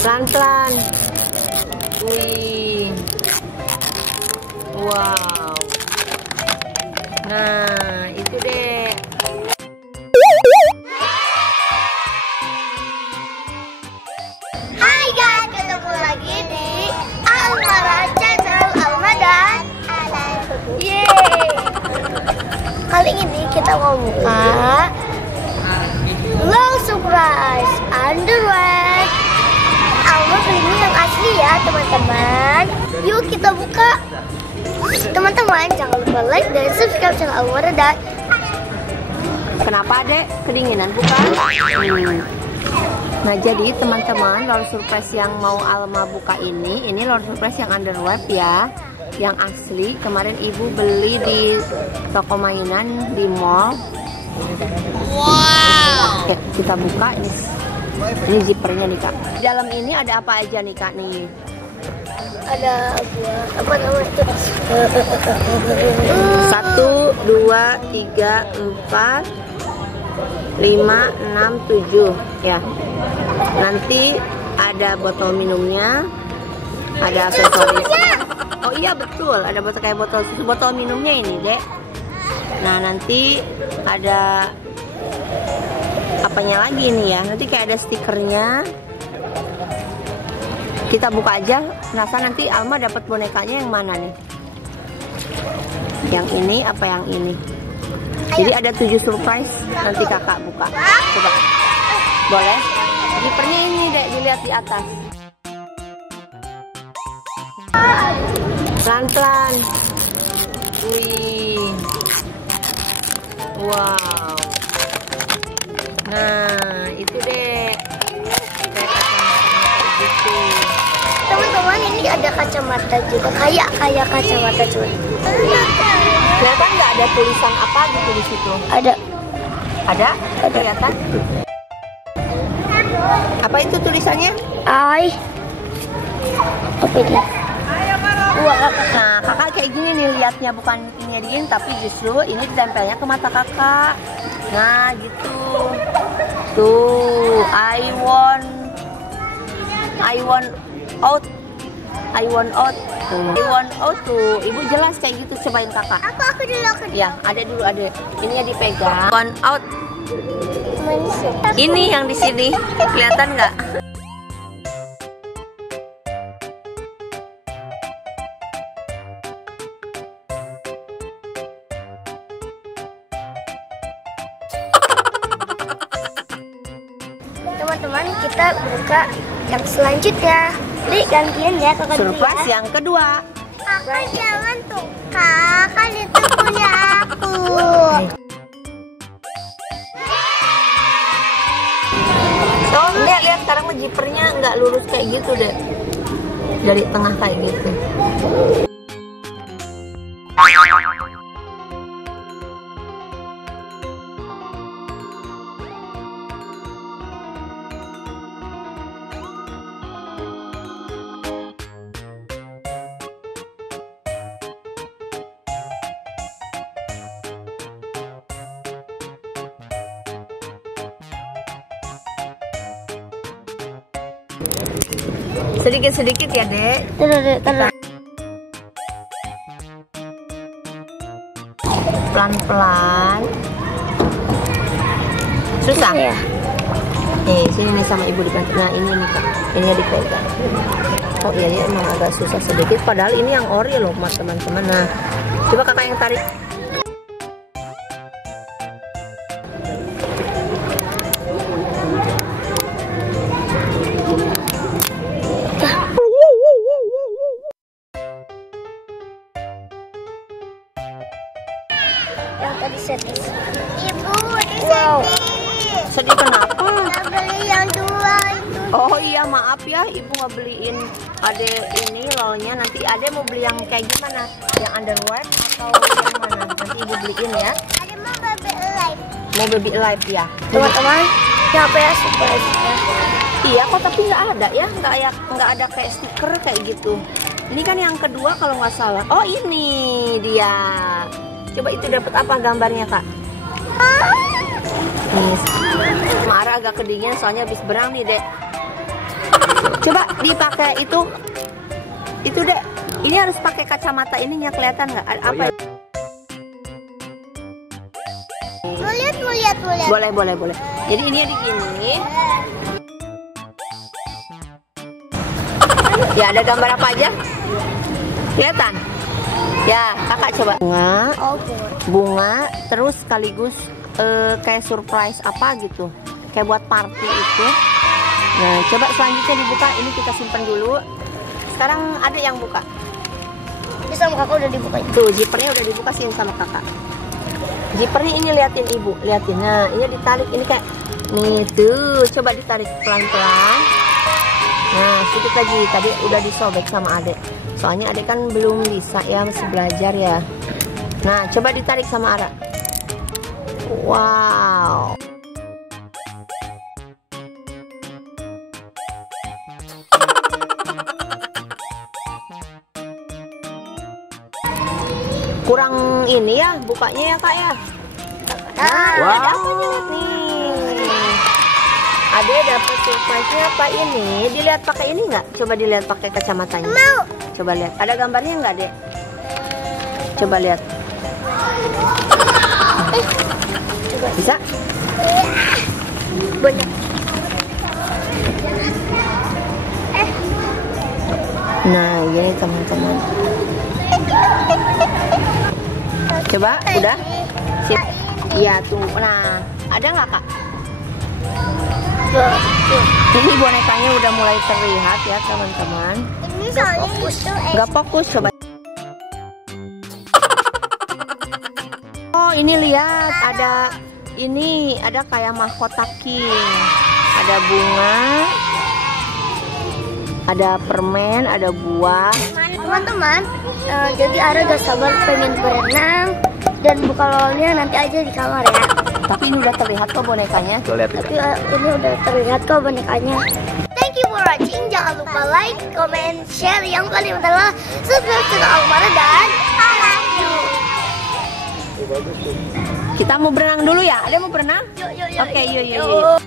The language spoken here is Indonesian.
Pelan-pelan. Wih. Wow. Nah, itu deh. Hai guys, ketemu lagi di Almara Channel Alma dan Yeay. Kali ini kita mau buka long surprise underwear. Alma belinya yang asli ya teman-teman. Yuk kita buka. Teman-teman jangan lupa like dan subscribe channel Almara dan. Kenapa Dek? Kedinginan bukan? Nah jadi teman-teman, lore surprise yang mau Alma buka ini lore surprise yang underwear ya, yang asli. Kemarin ibu beli di toko mainan di mall. Wow. Oke, kita buka nih. Ini zippernya nih kak. Di dalam ini ada apa aja nih kak nih? Ada apa namanya itu? 1, 2, 3, 4, 5, 6, 7 ya. Nanti ada botol minumnya, ada aksesorisnya. Oh iya betul, ada botol kayak botol minumnya ini dek. Nah nanti ada apanya lagi nih ya? Nanti kayak ada stikernya. Kita buka aja. Penasaran nanti Alma dapat bonekanya yang mana nih? Yang ini apa yang ini? Jadi ada 7 surprise. Nanti kakak buka. Coba. Boleh? Zippernya ini dek, dilihat di atas. Pelan-pelan. Wih. Wow. Nah, itu dek. Kayak kacamata gitu. Teman-teman ini ada kacamata juga, kayak kacamata juga. Kelihatan nggak ada tulisan apa gitu di situ? Ada. Ada? Kelihatan? Apa itu tulisannya? Apa ini? Nah, kakak kayak gini nih liatnya, bukan ini tapi justru ini ditempelnya ke mata kakak. Nah, gitu. Tuh, I want out. I want out tuh. Ibu jelas kayak gitu, cobain kakak. Aku dulu. Ya, ada dulu ada. Ininya dipegang. Want out. Ini yang di sini. Kelihatan nggak? Teman-teman kita buka yang selanjutnya. Di gantian ya kakak. Surprise yang kedua. Kakak jangan tuh kak, kan itu punya aku. Oh, lihat sekarang zippernya nggak lurus kayak gitu deh. Dari tengah kayak gitu. Sedikit-sedikit ya dek. Pelan-pelan. Susah ya? Nih sini nih sama ibu dibantu. Nah ini nih kak, ini dipegang. Oh iya ya, emang agak susah sedikit. Padahal ini yang ori loh teman-teman. Nah coba kakak yang tarik. Yang tadi sedih. Ibu, sedih. Sedih kenapa? Beli yang dua itu. Oh iya maaf ya, ibu nggak beliin ade ini lolnya. Nanti ade mau beli yang kayak gimana? Yang underwear atau yang mana? Nanti ibu beliin ya. Ada mau baby alive. Mau baby alive ya. Teman-teman, siapa ya surprise? Iya kok, tapi nggak ada ya, nggak ada kayak stiker kayak gitu. Ini kan yang kedua kalau nggak salah. Oh ini dia. Coba itu dapat apa gambarnya kak? Nih, Mara agak kedinginan soalnya habis berang nih dek. Coba dipakai itu deh. Ini harus pakai kacamata ininya, kelihatan nggak? Apa? Mau lihat. Boleh. Jadi ini gini. Ya, ada gambar apa aja? Kelihatan? Ya, kakak coba. Bunga, terus sekaligus kayak surprise apa gitu. Kayak buat party itu. Nah, coba selanjutnya dibuka. Ini kita simpan dulu. Sekarang ada yang buka. Ini sama kakak udah dibuka. Tuh, zippernya udah dibuka sih sama kakak. Zippernya ini liatin ibu, liatin. Nah, ini ditarik, ini kayak nih tuh, coba ditarik pelan-pelan. Nah, sedikit lagi. Tadi udah disobek sama adek. Soalnya adek kan belum bisa ya, masih belajar ya. Nah, coba ditarik sama Ara. Wow. Kurang ini ya bukanya ya kak ya. Wow. Nih, Ade dapat surprise-nya apa ini? Dilihat pakai ini nggak? Coba dilihat pakai kacamatanya. Mau. Coba lihat. Ada gambarnya nggak Dek? Coba lihat. Bisa? Banyak. Nah, gini teman-teman. Coba, udah? Sip. Iya tuh. Nah, ada nggak kak? Ini bonekanya udah mulai terlihat ya teman-teman. Ini soalnya itu Nggak fokus, coba. Oh, ini lihat ada ini, ada kayak mahkota king. Ada bunga, ada permen, ada buah. teman-teman. Jadi Ara gak sabar pengen berenang dan buka lolnya nanti aja di kamar ya. Tapi ini udah terlihat kok bonekanya. Tapi ini udah terlihat kok bonekanya. Thank you for watching. Jangan lupa like, comment, share. Yang paling adalah subscribe channel Almara dan I love you. Kita mau berenang dulu ya? Ada mau berenang? Yuk. Oke, yuk.